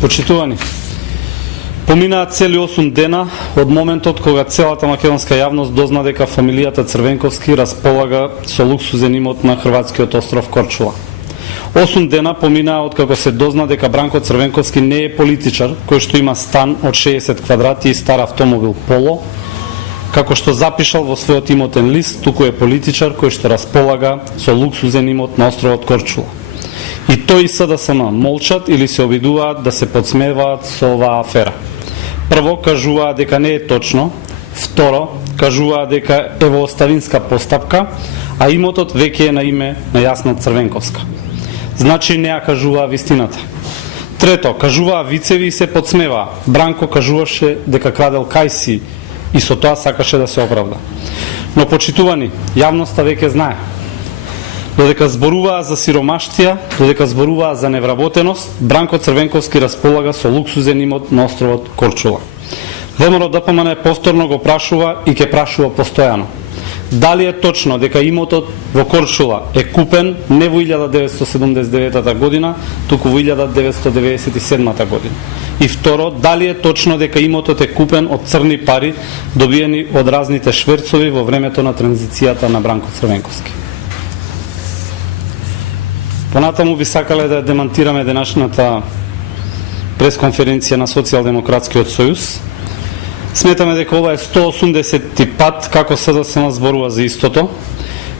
Почитувани, поминаат цели 8 дена од моментот кога целата македонска јавност дозна дека фамилијата Црвенковски располага со луксузен имот на хрватскиот остров Корчула. 8 дена поминаа откако се дозна дека Бранко Црвенковски не е политичар кој што има стан од 60 квадрати и стар автомобил Поло, како што запишал во својот имотен лист, туку е политичар кој што располага со луксузен имот на островот Корчула. И тој и СДСМ молчат или се обидуваат да се подсмеваат со оваа афера. Прво, кажуваат дека не е точно. Второ, кажуваат дека е во оставинска постапка, а имотот веќе е на име на Јасна Црвенковска. Значи не ја кажуваа вистината. Трето, кажуваа вицеви и се подсмеваа. Бранко кажуваше дека крадел кајси и со тоа сакаше да се оправда. Но почитувани, јавноста веќе знае. Додека зборуваа за сиромаштија, додека зборуваа за невработеност, Бранко Црвенковски располага со луксузен имот на островот Корчула. ВМРО ДПМН повторно го прашува и ќе прашува постојано. Дали е точно дека имотот во Корчула е купен не во 1979 година, туку во 1997 година? И второ, дали е точно дека имотот е купен од црни пари добиени од разните шверцови во времето на транзицијата на Бранко Црвенковски? Понатаму би сакале да демантираме денешната пресконференција на Социјалдемократскиот сојуз. Сметаме дека ова е 180-ти пат како СДСМ зборува за истото.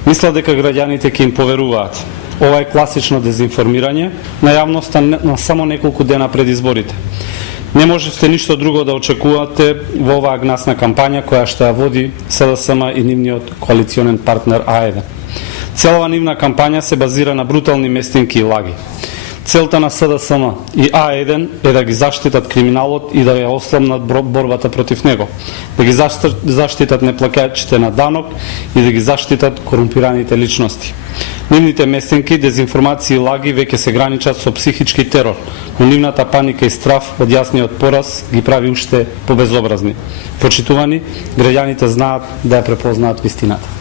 Мисля дека граѓаните ќе им поверуваат. Ова е класично дезинформирање на јавноста на само неколку дена пред изборите. Не можете ништо друго да очекувате во оваа гнасна кампања која што ја води СДСМ и нивниот коалиционен партнер А1. Целава нивна кампања се базира на брутални местинки и лаги. Целта на СДСМ и А1 е да ги заштитат криминалот и да ја ослабнат борбата против него, да ги заштитат неплаќачите на данок и да ги заштитат корумпираните личности. Нивните местинки, дезинформации и лаги веќе се граничат со психички терор, но нивната паника и страф од јасниот пораз ги прави уште побезобразни. Почитувани, граѓаните знаат да ја препознаат вистината.